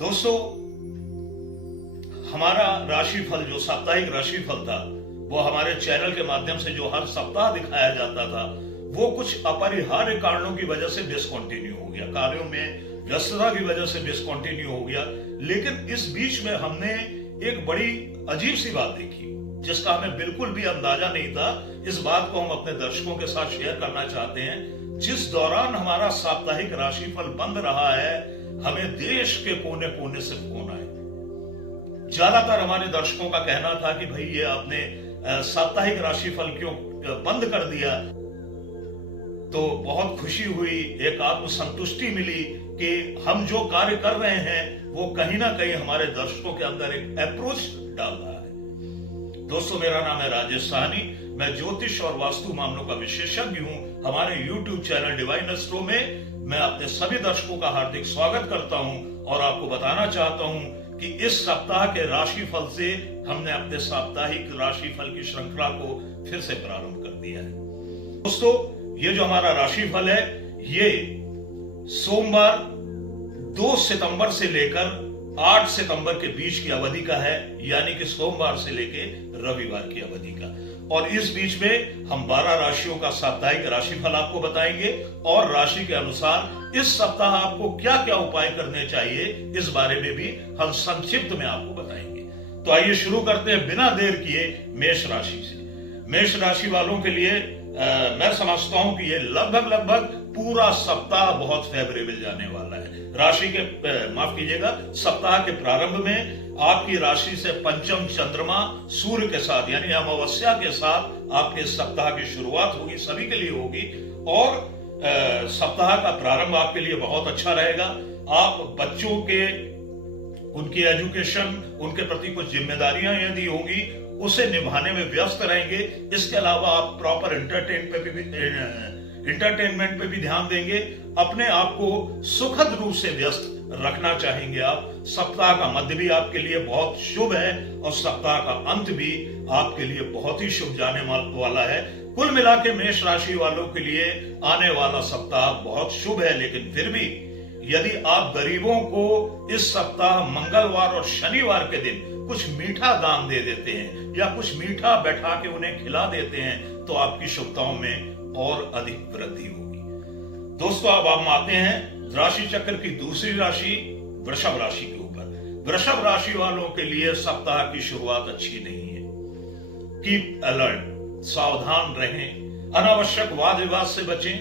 दोस्तों, हमारा राशिफल जो साप्ताहिक राशिफल था वो हमारे चैनल के माध्यम से जो हर सप्ताह दिखाया जाता था वो कुछ अपरिहार्य कारणों की वजह से डिसकंटिन्यू हो गया, कार्यों में व्यस्तता की वजह से डिसकंटिन्यू हो गया। लेकिन इस बीच में हमने एक बड़ी अजीब सी बात देखी जिसका हमें बिल्कुल भी अंदाजा नहीं था। इस बात को हम अपने दर्शकों के साथ शेयर करना चाहते हैं। जिस दौरान हमारा साप्ताहिक राशिफल बंद रहा है, हमें देश के कोने कोने से फोन आए। ज्यादातर हमारे दर्शकों का कहना था कि भाई ये आपने साप्ताहिक राशिफल क्यों बंद कर दिया। तो बहुत खुशी हुई, एक आत्मसंतुष्टि मिली कि हम जो कार्य कर रहे हैं वो कहीं ना कहीं हमारे दर्शकों के अंदर एक अप्रोच डाल रहा है। दोस्तों, मेरा नाम है राजेश साहनी। मैं ज्योतिष और वास्तु मामलों का विशेषज्ञ हूं। हमारे YouTube चैनल डिवाइन एस्ट्रो में मैं अपने सभी दर्शकों का हार्दिक स्वागत करता हूं और आपको बताना चाहता हूं कि इस सप्ताह के राशिफल से हमने अपने साप्ताहिक राशिफल की श्रृंखला को फिर से प्रारंभ कर दिया है। दोस्तों, ये जो हमारा राशिफल है ये सोमवार 2 सितंबर से लेकर 8 सितंबर के बीच की अवधि का है, यानी कि सोमवार से लेकर रविवार की अवधि का। और इस बीच में हम 12 राशियों का साप्ताहिक राशिफल आपको बताएंगे और राशि के अनुसार इस सप्ताह आपको क्या क्या उपाय करने चाहिए इस बारे में भी हम संक्षिप्त में आपको बताएंगे। तो आइए शुरू करते हैं बिना देर किए मेष राशि से। मेष राशि वालों के लिए मैं समझता हूं कि ये लगभग पूरा सप्ताह बहुत फेवरेबल जाने वाला है। राशि के माफ कीजिएगा, सप्ताह के प्रारंभ में आपकी राशि से पंचम चंद्रमा सूर्य के साथ यानी अमावस्या के साथ आपके सप्ताह की शुरुआत होगी, सभी के लिए होगी। और सप्ताह का प्रारंभ आपके लिए बहुत अच्छा रहेगा। आप बच्चों के उनकी एजुकेशन, उनके प्रति कुछ जिम्मेदारियां यदि होंगी उसे निभाने में व्यस्त रहेंगे। इसके अलावा आप प्रॉपर एंटरटेनमेंट पे भी ध्यान देंगे। अपने आप को सुखद रूप से व्यस्त रखना चाहेंगे आप। सप्ताह का मध्य भी आपके लिए बहुत शुभ है और सप्ताह का अंत भी आपके लिए बहुत ही शुभ जाने वाला है। कुल मिला के मेष राशि वालों के लिए आने वाला सप्ताह बहुत शुभ है। लेकिन फिर भी यदि आप गरीबों को इस सप्ताह मंगलवार और शनिवार के दिन कुछ मीठा दान दे देते हैं या कुछ मीठा बैठा के उन्हें खिला देते हैं तो आपकी शुभताओं में और अधिक वृद्धि होगी। दोस्तों, अब हम आते हैं राशि चक्र की दूसरी राशि वृषभ राशि के ऊपर। वृषभ राशि वालों के लिए सप्ताह की शुरुआत अच्छी नहीं है। कीप अलर्ट, सावधान रहें, अनावश्यक वाद विवाद से बचें,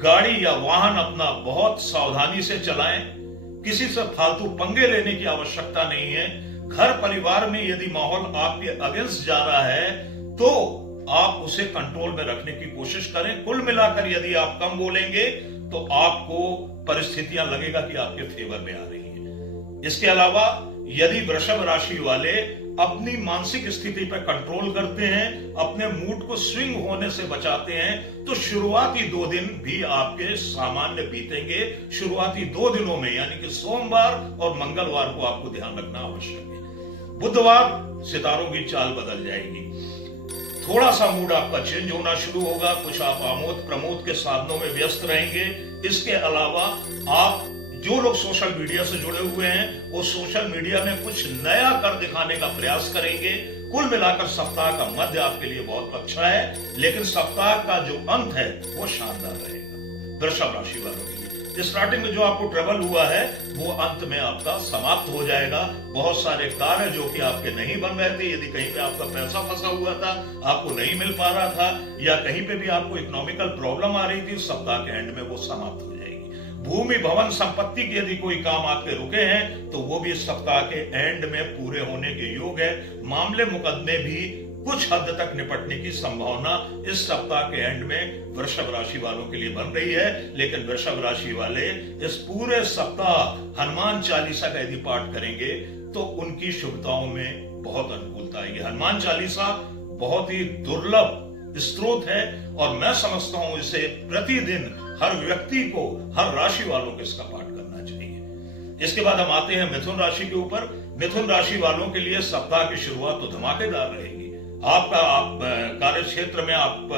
गाड़ी या वाहन अपना बहुत सावधानी से चलाएं, किसी से फालतू पंगे लेने की आवश्यकता नहीं है। घर परिवार में यदि माहौल आपके अगेंस्ट जा रहा है तो आप उसे कंट्रोल में रखने की कोशिश करें। कुल मिलाकर यदि आप कम बोलेंगे तो आपको परिस्थितियां लगेगा कि आपके फेवर में आ रही हैं। इसके अलावा यदि वृषभ राशि वाले अपनी मानसिक स्थिति पर कंट्रोल करते हैं, अपने मूड को स्विंग होने से बचाते हैं, तो शुरुआती 2 दिन भी आपके सामान्य बीतेंगे। शुरुआती 2 दिनों में यानी कि सोमवार और मंगलवार को आपको ध्यान रखना आवश्यक है। बुधवार सितारों की चाल बदल जाएगी, थोड़ा सा मूड आपका चेंज होना शुरू होगा, कुछ आप आमोद प्रमोद के साधनों में व्यस्त रहेंगे। इसके अलावा आप जो लोग सोशल मीडिया से जुड़े हुए हैं वो सोशल मीडिया में कुछ नया कर दिखाने का प्रयास करेंगे। कुल मिलाकर सप्ताह का मध्य आपके लिए बहुत अच्छा है, लेकिन सप्ताह का जो अंत है वो शानदार रहेगा वृषभ राशि वालों के लिए। स्टार्टिंग में जो आपको ट्रबल हुआ है वो अंत में आपका समाप्त हो जाएगा। बहुत सारे कार्य जो कि आपके नहीं बन रहे थे, यदि कहीं पे आपका पैसा फंसा हुआ था, आपको नहीं मिल पा रहा था, या कहीं पे भी आपको इकोनॉमिकल प्रॉब्लम आ रही थी, सप्ताह के एंड में वो समाप्त हो जाएगी। भूमि भवन संपत्ति के यदि कोई काम आपके रुके हैं तो वो भी इस सप्ताह के एंड में पूरे होने के योग है। मामले मुकदमे भी कुछ हद तक निपटने की संभावना इस सप्ताह के एंड में वृषभ राशि वालों के लिए बन रही है। लेकिन वृषभ राशि वाले इस पूरे सप्ताह हनुमान चालीसा का यदि पाठ करेंगे तो उनकी शुभताओं में बहुत अनुकूलता आएगी। हनुमान चालीसा बहुत ही दुर्लभ स्रोत है और मैं समझता हूं इसे प्रतिदिन हर व्यक्ति को, हर राशि वालों को इसका पाठ करना चाहिए। इसके बाद हम आते हैं मिथुन राशि के ऊपर। मिथुन राशि वालों के लिए सप्ताह की शुरुआत तो धमाकेदार रहेगी। आप कार्य क्षेत्र में आप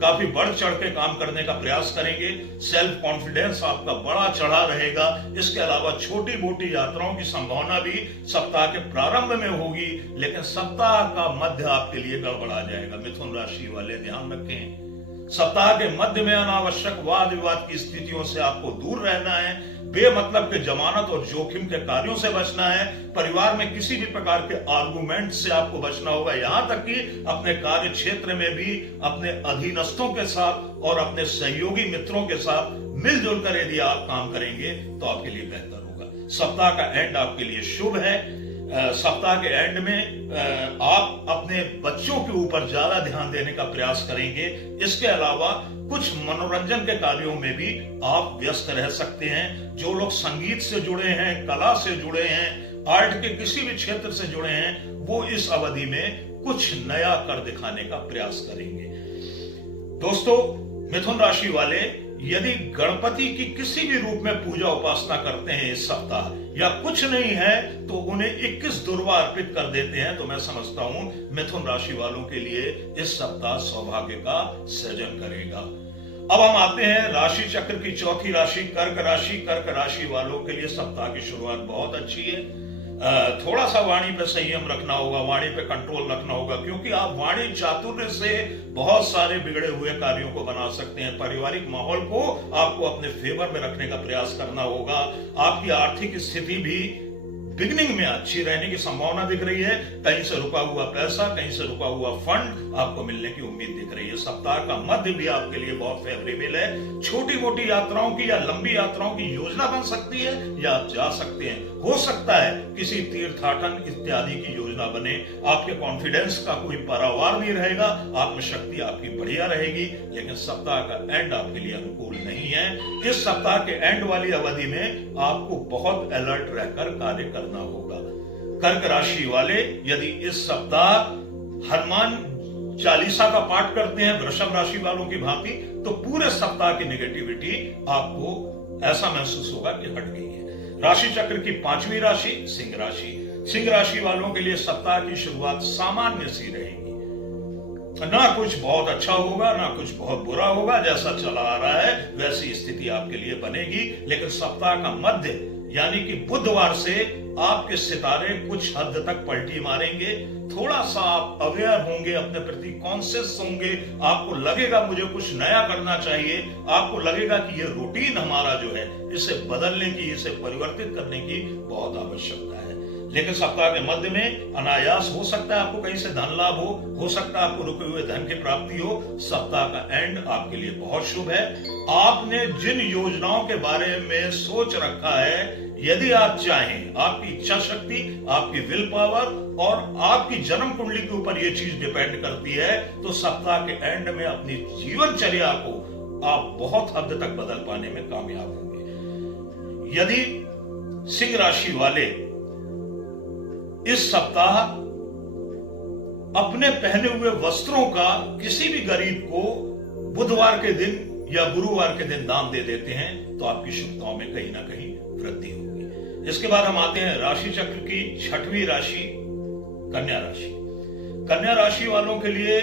काफी बढ़ चढ़ के काम करने का प्रयास करेंगे। सेल्फ कॉन्फिडेंस आपका बड़ा चढ़ा रहेगा। इसके अलावा छोटी मोटी यात्राओं की संभावना भी सप्ताह के प्रारंभ में होगी, लेकिन सप्ताह का मध्य आपके लिए गड़बड़ा जाएगा। मिथुन राशि वाले ध्यान रखें, सप्ताह के मध्य में अनावश्यक वाद विवाद की स्थितियों से आपको दूर रहना है। बेमतलब के जमानत और जोखिम के कार्यों से बचना है। परिवार में किसी भी प्रकार के आर्गुमेंट से आपको बचना होगा। यहां तक कि अपने कार्य क्षेत्र में भी अपने अधीनस्थों के साथ और अपने सहयोगी मित्रों के साथ मिलजुल कर यदि आप काम करेंगे तो आपके लिए बेहतर होगा। सप्ताह का एंड आपके लिए शुभ है। सप्ताह के एंड में आप अपने बच्चों के ऊपर ज्यादा ध्यान देने का प्रयास करेंगे। इसके अलावा कुछ मनोरंजन के कार्यों में भी आप व्यस्त रह सकते हैं। जो लोग संगीत से जुड़े हैं, कला से जुड़े हैं, आर्ट के किसी भी क्षेत्र से जुड़े हैं, वो इस अवधि में कुछ नया कर दिखाने का प्रयास करेंगे। दोस्तों, मिथुन राशि वाले यदि गणपति की किसी भी रूप में पूजा उपासना करते हैं इस सप्ताह, या कुछ नहीं है तो उन्हें 21 दुर्वा अर्पित कर देते हैं, तो मैं समझता हूं मिथुन राशि वालों के लिए इस सप्ताह सौभाग्य का सृजन करेगा। अब हम आते हैं राशि चक्र की चौथी राशि कर्क राशि। कर्क राशि वालों के लिए सप्ताह की शुरुआत बहुत अच्छी है। थोड़ा सा वाणी पे संयम रखना होगा, वाणी पे कंट्रोल रखना होगा, क्योंकि आप वाणी चातुर्य से बहुत सारे बिगड़े हुए कार्यों को बना सकते हैं। पारिवारिक माहौल को आपको अपने फेवर में रखने का प्रयास करना होगा। आपकी आर्थिक स्थिति भी बिगिनिंग में अच्छी रहने की संभावना दिख रही है। कहीं से रुका हुआ पैसा, कहीं से रुका हुआ फंड आपको मिलने की उम्मीद दिख रही है। सप्ताह का मध्य भी आपके लिए बहुत फेवरेबल है। छोटी मोटी यात्राओं की या लंबी यात्राओं की योजना बन सकती है या आप जा सकते हैं। हो सकता है किसी तीर्थाटन इत्यादि की योजना बने। आपके कॉन्फिडेंस का कोई पारावार नहीं रहेगा, आत्मशक्ति आपकी बढ़िया रहेगी, लेकिन सप्ताह का एंड आपके लिए अनुकूल नहीं है। इस सप्ताह के एंड वाली अवधि में आपको बहुत अलर्ट रहकर कार्य करना होगा। कर्क राशि वाले यदि इस सप्ताह हनुमान चालीसा का पाठ करते हैं वृषभ राशि वालों की भांति, तो पूरे सप्ताह की नेगेटिविटी आपको ऐसा महसूस होगा कि हट गई है। राशि चक्र की पांचवी राशि सिंह राशि। सिंह राशि वालों के लिए सप्ताह की शुरुआत सामान्य सी रहेगी। ना कुछ बहुत अच्छा होगा, ना कुछ बहुत बुरा होगा। जैसा चला आ रहा है वैसी स्थिति आपके लिए बनेगी। लेकिन सप्ताह का मध्य यानी कि बुधवार से आपके सितारे कुछ हद तक पलटी मारेंगे। थोड़ा सा आप अवेयर होंगे, अपने प्रति कॉन्शियस होंगे। आपको लगेगा मुझे कुछ नया करना चाहिए। आपको लगेगा कि ये रूटीन हमारा जो है इसे बदलने की, इसे परिवर्तित करने की बहुत आवश्यकता है। लेकिन सप्ताह के मध्य में अनायास हो सकता है आपको कहीं से धन लाभ हो सकता है आपको रुके हुए धन की प्राप्ति हो। सप्ताह का एंड आपके लिए बहुत शुभ है। आपने जिन योजनाओं के बारे में सोच रखा है, यदि आप चाहें, आपकी इच्छा शक्ति, आपकी विल पावर और आपकी जन्म कुंडली के ऊपर यह चीज डिपेंड करती है, तो सप्ताह के एंड में अपनी जीवनचर्या को आप बहुत हद तक बदल पाने में कामयाब होंगे। यदि सिंह राशि वाले इस सप्ताह अपने पहने हुए वस्त्रों का किसी भी गरीब को बुधवार के दिन या गुरुवार के दिन दान दे देते हैं, तो आपकी शुभताओं में कहीं ना कहीं वृद्धि होगी। इसके बाद हम आते हैं राशि चक्र की छठवीं राशि कन्या राशि। कन्या राशि वालों के लिए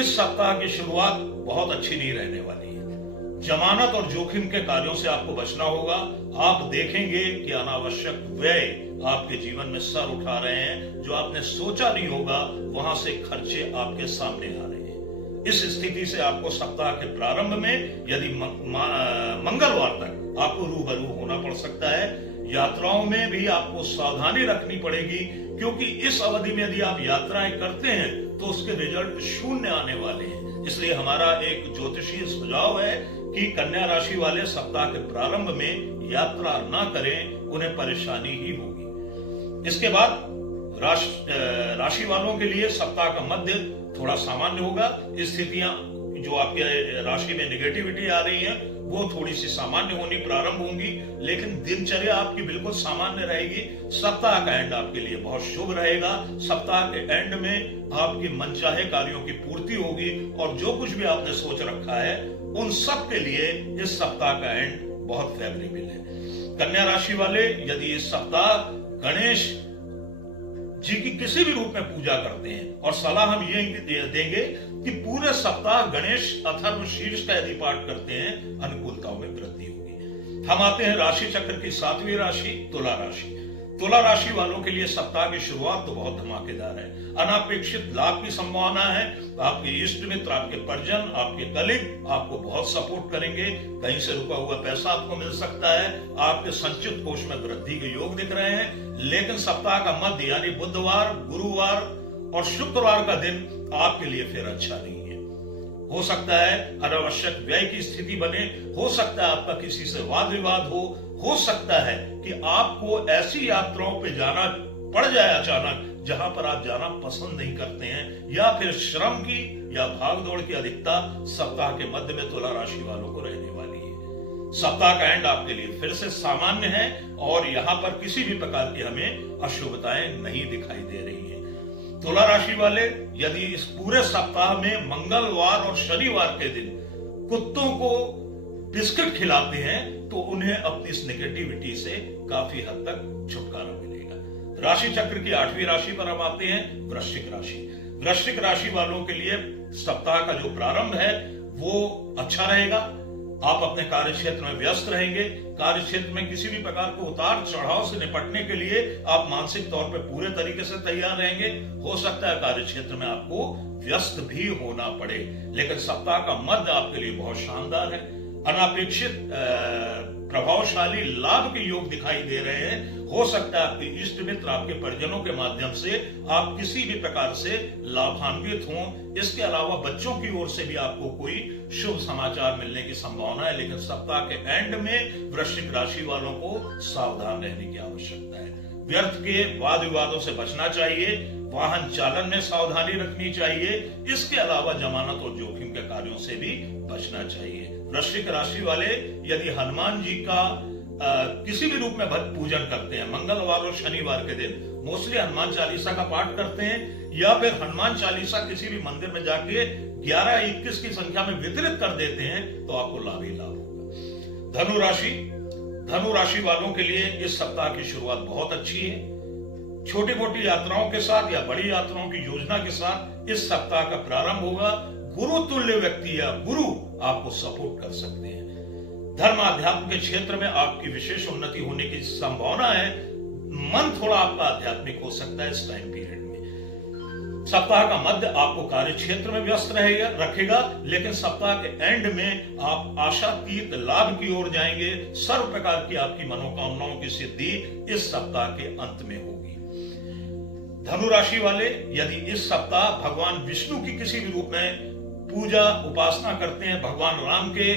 इस सप्ताह की शुरुआत बहुत अच्छी नहीं रहने वाली है। जमानत और जोखिम के कार्यों से आपको बचना होगा। आप देखेंगे कि अनावश्यक व्यय आपके जीवन में सर उठा रहे हैं। जो आपने सोचा नहीं होगा वहां से खर्चे आपके सामने आ रहे हैं। इस स्थिति से आपको सप्ताह के प्रारंभ में यदि मंगलवार तक आपको रूबरू होना पड़ सकता है। यात्राओं में भी आपको सावधानी रखनी पड़ेगी, क्योंकि इस अवधि में यदि आप यात्राएं करते हैं तो उसके रिजल्ट शून्य आने वाले हैं। इसलिए हमारा एक ज्योतिषीय सुझाव है कि कन्या राशि वाले सप्ताह के प्रारंभ में यात्रा ना करें, उन्हें परेशानी ही होगी। इसके बाद राशि वालों के लिए सप्ताह का मध्य थोड़ा सामान्य होगा। स्थितियां जो आपके राशि में नेगेटिविटी आ रही है वो थोड़ी सी सामान्य होनी प्रारंभ होंगी, लेकिन दिनचर्या आपकी बिल्कुल सामान्य रहेगी। सप्ताह का एंड आपके लिए बहुत शुभ रहेगा। सप्ताह के एंड में आपके मनचाहे कार्यों की पूर्ति होगी और जो कुछ भी आपने सोच रखा है उन सब के लिए इस सप्ताह का एंड बहुत फेवरेबल है। कन्या राशि वाले यदि इस सप्ताह गणेश जी की किसी भी रूप में पूजा करते हैं, और सलाह हम ये देंगे कि पूरे सप्ताह गणेश अथर्व शीर्ष का यदि पाठ करते हैं, अनुकूलताओं में वृद्धि होगी। हम आते हैं राशि चक्र की 7वीं राशि तुला राशि। तुला राशि वालों के लिए सप्ताह की शुरुआत तो बहुत धमाकेदार है। अनापेक्षित लाभ की संभावना है। आपके इष्ट मित्र, आपके परिजन, आपके कलीग आपको बहुत सपोर्ट करेंगे। कहीं से रुका हुआ पैसा आपको मिल सकता है। आपके संचित कोष में वृद्धि के योग दिख रहे हैं। लेकिन सप्ताह का मध्य यानी बुधवार, गुरुवार और शुक्रवार का दिन आपके लिए फिर अच्छा नहीं है। हो सकता है अनावश्यक व्यय की स्थिति बने, हो सकता है आपका किसी से वाद विवाद हो सकता है कि आपको ऐसी यात्राओं पे जाना पड़ जाए अचानक जहां पर आप जाना पसंद नहीं करते हैं, या फिर श्रम की या भागदौड़ की अधिकता सप्ताह के मध्य में तुला राशि वालों को रहने वाली है। सप्ताह का एंड आपके लिए फिर से सामान्य है और यहां पर किसी भी प्रकार की हमें अशुभताएं नहीं दिखाई दे रही है। तुला राशि वाले यदि इस पूरे सप्ताह में मंगलवार और शनिवार के दिन कुत्तों को बिस्किट खिलाते हैं तो उन्हें अपनी इस नेगेटिविटी से काफी हद तक छुटकारा मिलेगा। राशि चक्र की 8वीं राशि पर हम आते हैं, वृश्चिक राशि। वृश्चिक राशि वालों के लिए सप्ताह का जो प्रारंभ है वो अच्छा रहेगा। आप अपने कार्य क्षेत्र में व्यस्त रहेंगे। कार्य क्षेत्र में किसी भी प्रकार के उतार चढ़ाव से निपटने के लिए आप मानसिक तौर पर पूरे तरीके से तैयार रहेंगे। हो सकता है कार्य क्षेत्र में आपको व्यस्त भी होना पड़े, लेकिन सप्ताह का मध्य आपके लिए बहुत शानदार है। अनापेक्षित प्रभावशाली लाभ के योग दिखाई दे रहे हैं। हो सकता है आपके इष्ट मित्र, आपके परिजनों के माध्यम से आप किसी भी प्रकार से लाभान्वित हों। इसके अलावा बच्चों की ओर से भी आपको कोई शुभ समाचार मिलने की संभावना है। लेकिन सप्ताह के एंड में वृश्चिक राशि वालों को सावधान रहने की आवश्यकता है। व्यर्थ के वाद विवादों से बचना चाहिए। वाहन चालन में सावधानी रखनी चाहिए। इसके अलावा जमानत और जोखिम के कार्यों से भी बचना चाहिए। वृश्चिक राशि वाले यदि हनुमान जी का किसी भी रूप में पूजन करते हैं, मंगलवार और शनिवार के दिन मोस्टली हनुमान चालीसा का पाठ करते हैं, या फिर हनुमान चालीसा किसी भी मंदिर में जाके 11-21 की संख्या में वितरित कर देते हैं तो आपको लाभ ही लाभ होगा। धनु राशि वालों के लिए इस सप्ताह की शुरुआत बहुत अच्छी है। छोटी मोटी यात्राओं के साथ या बड़ी यात्राओं की योजना के साथ इस सप्ताह का प्रारंभ होगा। गुरु तुल्य व्यक्ति या गुरु आपको सपोर्ट कर सकते हैं। धर्म अध्यात्म के क्षेत्र में आपकी विशेष उन्नति होने की संभावना है। मन थोड़ा आपका आध्यात्मिक हो सकता है इस टाइम पीरियड में। सप्ताह का मध्य आपको कार्य क्षेत्र में व्यस्त रखेगा, लेकिन सप्ताह के एंड में आप आशातीत लाभ की ओर जाएंगे। सर्व प्रकार की आपकी मनोकामनाओं की सिद्धि इस सप्ताह के अंत में होगी। धनु राशि वाले यदि इस सप्ताह भगवान विष्णु की किसी भी रूप में पूजा उपासना करते हैं, भगवान राम के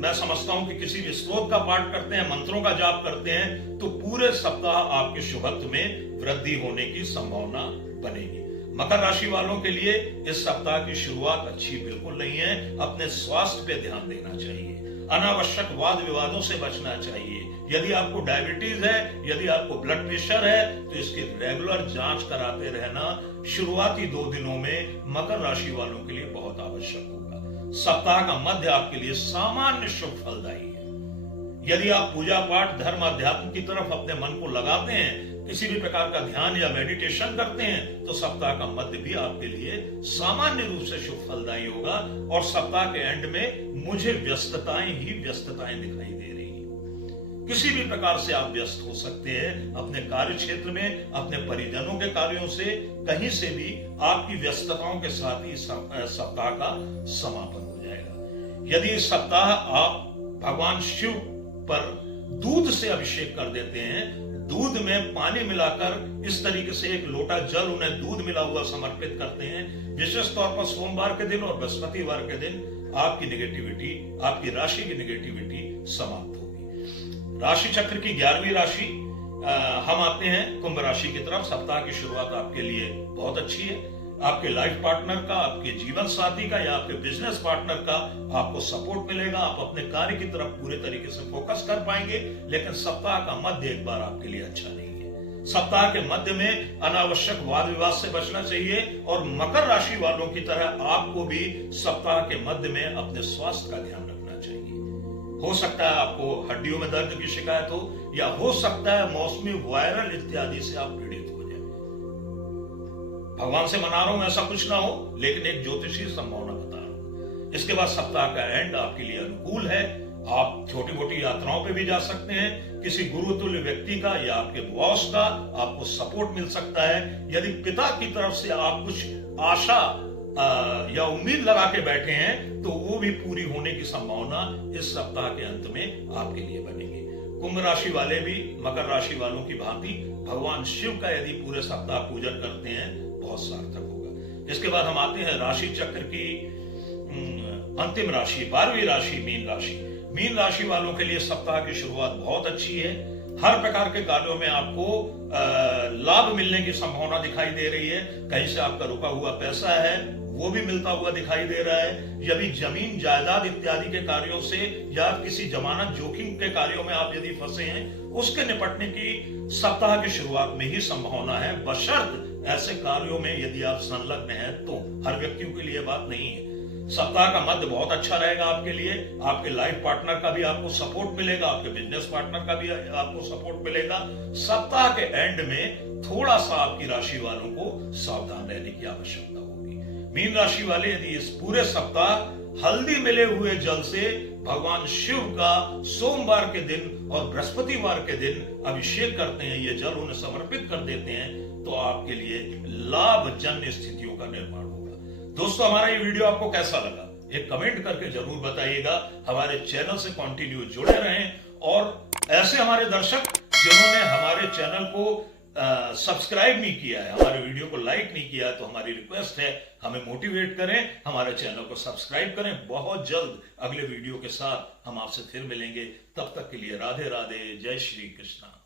मैं समझता हूं कि किसी भी श्लोक का पाठ करते हैं, मंत्रों का जाप करते हैं, तो पूरे सप्ताह आपके शुभत्व में वृद्धि होने की संभावना बनेगी। मकर राशि वालों के लिए इस सप्ताह की शुरुआत अच्छी बिल्कुल नहीं है। अपने स्वास्थ्य पे ध्यान देना चाहिए। अनावश्यक वाद विवादों से बचना चाहिए। यदि आपको डायबिटीज है, यदि आपको ब्लड प्रेशर है, तो इसकी रेगुलर जांच कराते रहना शुरुआती 2 दिनों में मकर राशि वालों के लिए बहुत आवश्यक होगा। सप्ताह का मध्य आपके लिए सामान्य शुभ फलदायी है। यदि आप पूजा पाठ, धर्म, अध्यात्म की तरफ अपने मन को लगाते हैं, किसी भी प्रकार का ध्यान या मेडिटेशन करते हैं, तो सप्ताह का मध्य भी आपके लिए सामान्य रूप से शुभ फलदायी होगा। और सप्ताह के एंड में मुझे व्यस्तताएं ही व्यस्तताएं दिखाई दे रही हैं। किसी भी प्रकार से आप व्यस्त हो सकते हैं अपने कार्य क्षेत्र में, अपने परिजनों के कार्यों से, कहीं से भी आपकी व्यस्तताओं के साथ ही सप्ताह का समापन हो जाएगा। यदि इस सप्ताह आप भगवान शिव पर दूध से अभिषेक कर देते हैं, दूध में पानी मिलाकर इस तरीके से 1 लोटा जल उन्हें दूध मिला हुआ समर्पित करते हैं, विशेष तौर पर सोमवार के दिन और बृहस्पतिवार के दिन आपकी नेगेटिविटी, आपकी राशि की नेगेटिविटी समाप्त होगी। राशि चक्र की 11वीं राशि हम आते हैं कुंभ राशि की तरफ। सप्ताह की शुरुआत आपके लिए बहुत अच्छी है। आपके लाइफ पार्टनर का, आपके जीवन साथी का या आपके बिजनेस पार्टनर का आपको सपोर्ट मिलेगा। आप अपने कार्य की तरफ पूरे तरीके से फोकस कर पाएंगे। लेकिन सप्ताह का मध्य एक बार आपके लिए अच्छा नहीं है। सप्ताह के मध्य में अनावश्यक वाद विवाद से बचना चाहिए। और मकर राशि वालों की तरह आपको भी सप्ताह के मध्य में अपने स्वास्थ्य का ध्यान रखना चाहिए। हो सकता है आपको हड्डियों में दर्द की शिकायत हो, या हो सकता है मौसमी वायरल इत्यादि से आप पीड़ित हो जाए। भगवान से मना रहा हूं ऐसा कुछ ना हो, लेकिन एक ज्योतिषीय संभावना बता रहा हूं। इसके बाद सप्ताह का एंड आपके लिए अनुकूल है। आप छोटी मोटी यात्राओं पे भी जा सकते हैं। किसी गुरुतुल्य व्यक्ति का या आपके बॉस का आपको सपोर्ट मिल सकता है। यदि पिता की तरफ से आप कुछ आशा या उम्मीद लगा के बैठे हैं तो वो भी पूरी होने की संभावना इस सप्ताह के अंत में आपके लिए बनेगी। कुंभ राशि वाले भी मकर राशि वालों की भांति भगवान शिव का यदि पूरे सप्ताह पूजन करते हैं बहुत सार्थक होगा। इसके बाद हम आते हैं राशि चक्र की अंतिम राशि 12वीं राशि मीन राशि। मीन राशि वालों के लिए सप्ताह की शुरुआत बहुत अच्छी है। हर प्रकार के कार्यों में आपको लाभ मिलने की संभावना दिखाई दे रही है। कहीं से आपका रुका हुआ पैसा है वो भी मिलता हुआ दिखाई दे रहा है। यदि जमीन जायदाद इत्यादि के कार्यों से या किसी जमानत जोखिम के कार्यों में आप यदि फंसे हैं, उसके निपटने की सप्ताह की शुरुआत में ही संभावना है, बशर्त ऐसे कार्यों में यदि आप संलग्न हैं तो। हर व्यक्तियों के लिए बात नहीं है। सप्ताह का मध्य बहुत अच्छा रहेगा आपके लिए। आपके लाइफ पार्टनर का भी आपको सपोर्ट मिलेगा, आपके बिजनेस पार्टनर का भी आपको सपोर्ट मिलेगा। सप्ताह के एंड में थोड़ा सा आपकी राशि वालों को सावधान रहने की आवश्यकता होगी। मीन राशि वाले यदि इस पूरे सप्ताह हल्दी मिले हुए जल से भगवान शिव का सोमवार के दिन और बृहस्पतिवार के दिन अभिषेक करते हैं, ये जल उन्हें समर्पित कर देते हैं, तो आपके लिए लाभजन्य स्थितियों का निर्माण होगा। दोस्तों, हमारा ये वीडियो आपको कैसा लगा एक कमेंट करके जरूर बताइएगा। हमारे चैनल से कंटिन्यू जुड़े रहें, और ऐसे हमारे दर्शक जिन्होंने हमारे चैनल को सब्सक्राइब नहीं किया है, हमारे वीडियो को लाइक नहीं किया है, तो हमारी रिक्वेस्ट है हमें मोटिवेट करें, हमारे चैनल को सब्सक्राइब करें। बहुत जल्द अगले वीडियो के साथ हम आपसे फिर मिलेंगे। तब तक के लिए राधे राधे, जय श्री कृष्णा।